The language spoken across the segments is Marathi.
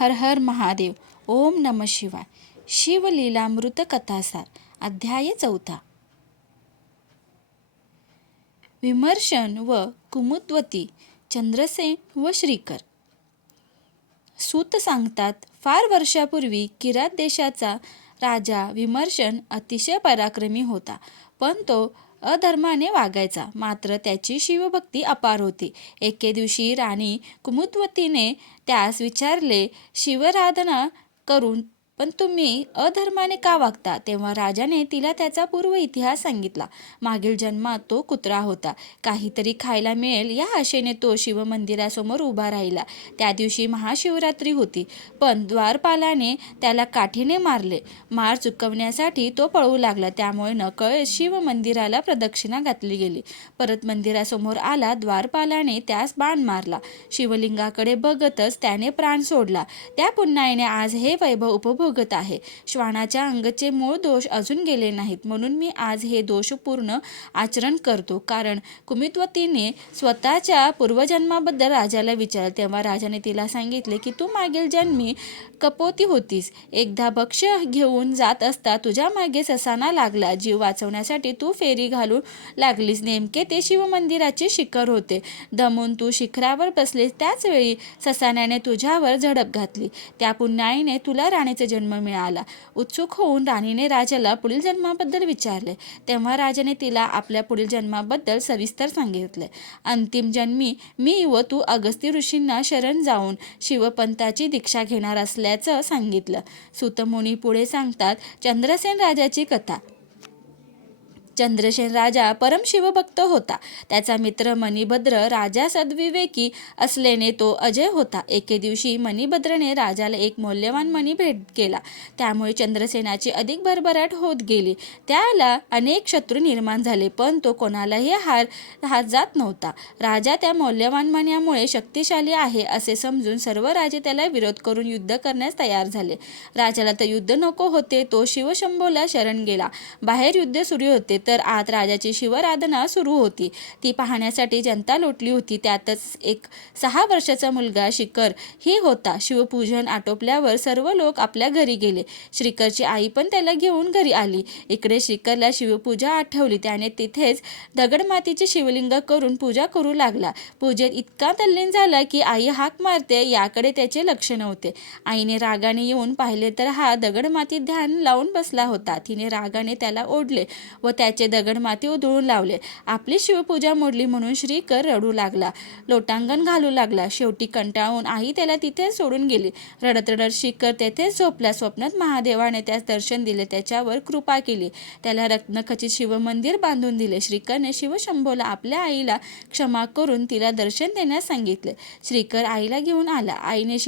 हर हर महादेव. ओम नम शिवाय. शिवलीलामृत कथासार. अध्याय 4. विमर्शन व कुमुद्वती. चंद्रसेन व श्रीकर. सूत सांगतात, फार वर्षापूर्वी किरात देशाचा राजा विमर्शन अतिशय पराक्रमी होता, पण तो अधर्माने वागायचा. मात्र त्याची शिवभक्ती अपार होती. एके दिवशी राणी कुमुद्वतीने त्यास विचारले, शिवाराधना करून पण तुम्ही अधर्माने का वागता? तेव्हा राजाने तिला त्याचा पूर्व इतिहास सांगितला. मागील जन्मात तो कुत्रा होता. काहीतरी खायला मिळेल या आशेने तो शिवमंदिरासमोर उभा राहिला. त्या दिवशी महाशिवरात्री होती, पण द्वारपालाने त्याला काठीने मारले. मार चुकवण्यासाठी तो पळू लागला. त्यामुळे नकळत शिवमंदिराला प्रदक्षिणा घातली गेली. परत मंदिरासमोर आला. द्वारपालाने त्यास बाण मारला. शिवलिंगाकडे बघतच त्याने प्राण सोडला. त्या पुण्याईने आज हे वैभव उपभोगत आहे. श्वानाच्या अंगचे मूळ दोष अजून गेले नाहीत, म्हणून मी आज हे दोषपूर्ण आचरण करतो. कारण कुमुद्वतीने स्वतःच्या पूर्वजन्माबद्दल राजाला विचारले. तेव्हा राजाने तिला सांगितले की तू मागील जन्मी कपोती होतीस. एकदा भक्ष घेऊन जात असता तुझ्या मागे ससाना लागला. जीव वाचवण्यासाठी तू फेरी घालू लागलीस. नेमके ते शिवमंदिराचे शिखर होते. दमून तू शिखरावर बसलीस. त्याच वेळी ससाण्याने तुझ्यावर झडप घातली. त्या पुण्याईने तुला राणीचा जन्म मिळाला. उत्सुक होऊन राणीने राजाला पुढील जन्माबद्दल विचारले. तेव्हा राजाने तिला आपल्या पुढील जन्माबद्दल सविस्तर सांगितले. अंतिम जन्मी मी व तू अगस्त्य ऋषींना शरण जाऊन शिवपंथाची दीक्षा घेणार असल्याचं सांगितलं. सूतमुनी पुढे सांगतात, चंद्रसेन राजाची कथा. चंद्रसेन राजा परम शिवभक्त होता. त्याचा मित्र मणिभद्र राजा सद्विवेकी असल्याने तो अजय होता. एके दिवशी मणिभद्रने राजाला एक मौल्यवान मणी भेट केला. त्यामुळे चंद्रसेनाची अधिक भरभराट होत गेली. त्याला अनेक शत्रू निर्माण झाले, पण तो कोणालाही हार जात नव्हता. राजा त्या मौल्यवान मण्यामुळे शक्तिशाली आहे असे समजून सर्व राजे त्याला विरोध करून युद्ध करण्यास तयार झाले. राजाला तर युद्ध नको होते. तो शिवशंभोला शरण गेला. बाहेर युद्ध सुरू होते तर आत राजाची शिवाराधना सुरू होती. ती पाहण्यासाठी जनता लोटली होती. त्यातच एक 6 वर्षाचा मुलगा श्रीकर ही होता. शिवपूजन आटोपल्यावर सर्व लोक आपल्या घरी गेले. श्रीकरची आई पण त्याला घेऊन घरी आली. इकडे श्रीकरला शिवपूजा आठवली. त्याने तिथेच दगडमातीचे शिवलिंग करून पूजा करू लागला. पूजेत इतका तल्लीन झाला की आई हाक मारते याकडे त्याचे लक्ष नव्हते. आईने रागाने येऊन पाहिले तर हा दगडमातीत ध्यान लावून बसला होता. तिने रागाने त्याला ओढले व त्याचे दगडमाती उधळून लावले. आपली शिवपूजा मोडली म्हणून श्रीकर रडू लागला. लोटांगण घालू लागला. शेवटी कंटाळून आई त्याला तिथे सोडून गेली. रडत रडत श्रीकर तेथेच झोपला. स्वप्नात महादेवाने त्यास दर्शन दिले. त्याच्यावर कृपा केली. त्याला रत्नखचित शिवमंदिर बांधून दिले. श्रीकरने शिवशंभोला आपल्या आईला क्षमा करून तिला दर्शन देण्यास सांगितले. श्रीकर आईला घेऊन आला. आईने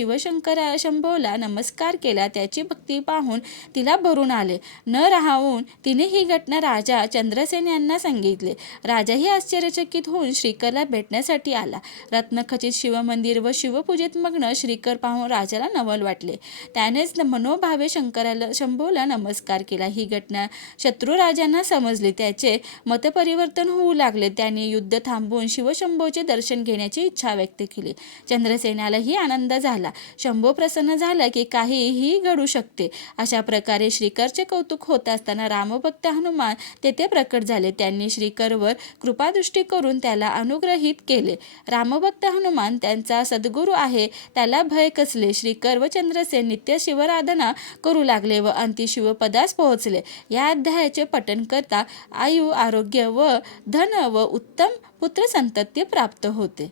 शंभोला नमस्कार केला. त्याची भक्ती पाहून तिला भरून आले. न राहून तिने ही घटना राजा चंद्रसेन यांना सांगितले. राजाही आश्चर्यचकित होऊन श्रीकरला भेटण्यासाठी आला. रत्नखचित शिवमंदिर व शिवपूजेत मग्न श्रीकर पाहून राजाला नवल वाटले. त्यानेच मनोभावे शंभोला नमस्कार केला. ही घटना शत्रू राजांना समजली. त्याचे मतपरिवर्तन होऊ लागले. त्याने युद्ध थांबवून शिवशंभोचे दर्शन घेण्याची इच्छा व्यक्त केली. चंद्रसेनालाही आनंद झाला. शंभो प्रसन्न झाला की काहीही घडू शकते. अशा प्रकारे श्रीकरचे कौतुक होत असताना रामभक्त हनुमान तेथे प्रकट झाले. त्यांनी श्रीकरवर कृपादृष्टी करून त्याला अनुग्रहित केले. रामभक्त हनुमान त्यांचा सद्गुरू आहे, त्याला भय कसले. श्रीकर व चंद्रसेन नित्य शिवाराधना करू लागले व अंती शिवपदास पोहोचले. या अध्यायाचे पठन करता आयु, आरोग्य व धन व उत्तम पुत्र संतती प्राप्त होते.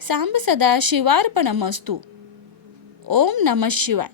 सांब सदा शिवार्पणमस्तु. ओम नमः शिवाय.